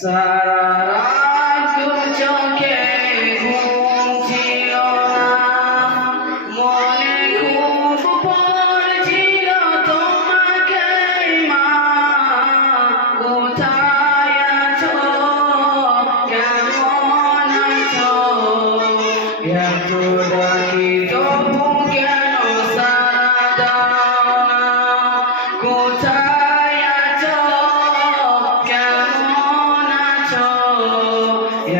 সারা রাত দু চোখে ঘুম ছিল না, মনে খুব পড়ছিল তোমাকে মা, কোথায় আছো, কেমন আছো, এত ডাকি তবু কেন সাড়া দাও না, কোথায় আছো, কেমন আছো,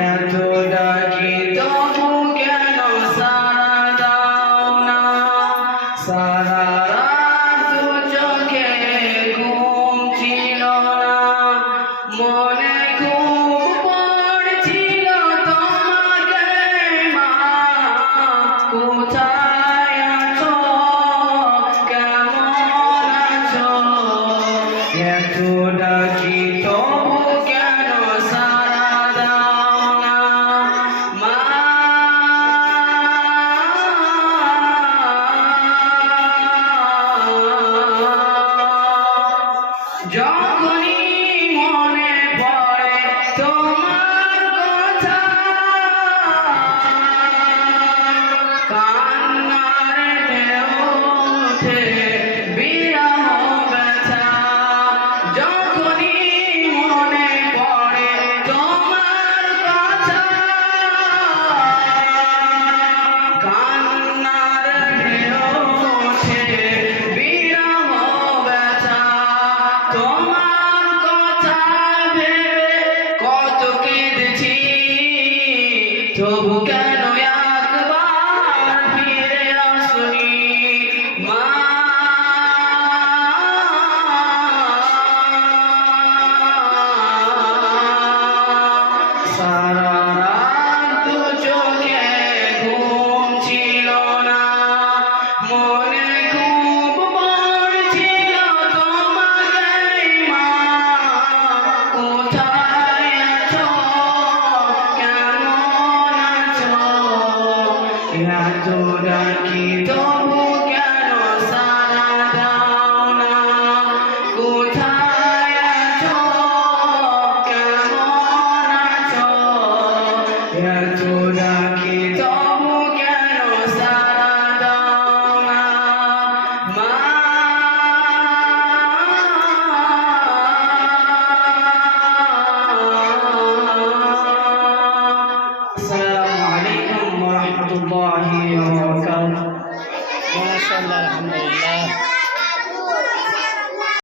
এত ডাকি তবু কেন সাড়া দাও না। সারা রাত দু চোখে ঘুম ছিল না, মনে খুব পড়ছিল তোমাকে মা, কোথায় আছো, কেমন আছো, এত ডাকি তবু কেন সাড়া দাও না মা। যখনই মনে পড়ে তোমার কথা, কান্নার ঢেউ ওঠে বিরহ ব্যথা। যখনই মনে পড়ে তোমার কথা, কান্নার ঢেউ ওঠে বিরহ ব্যথা। তোমার কথা ভেবে কত কেঁদেছি, তবু কেন একবার ফিরে আসনি মা। সারা রাত দু চোখে ঘুম ছিল না, মনে খুব পড়ছিল তোমাকে মা, কোথায় আছো, কেমন আছো, এত ডাকি তবু কেন সাড়া দাও না, কোথায় আছো, কেমন আছো, এত ডাকি তবু কেন সাড়া দাও না মা। আসসালামু আলাইকুম ওয়া রাহমাতুল্লাহি ওয়া বারাকাতুহু। মাশাআল্লাহ, আলহামদুলিল্লাহ।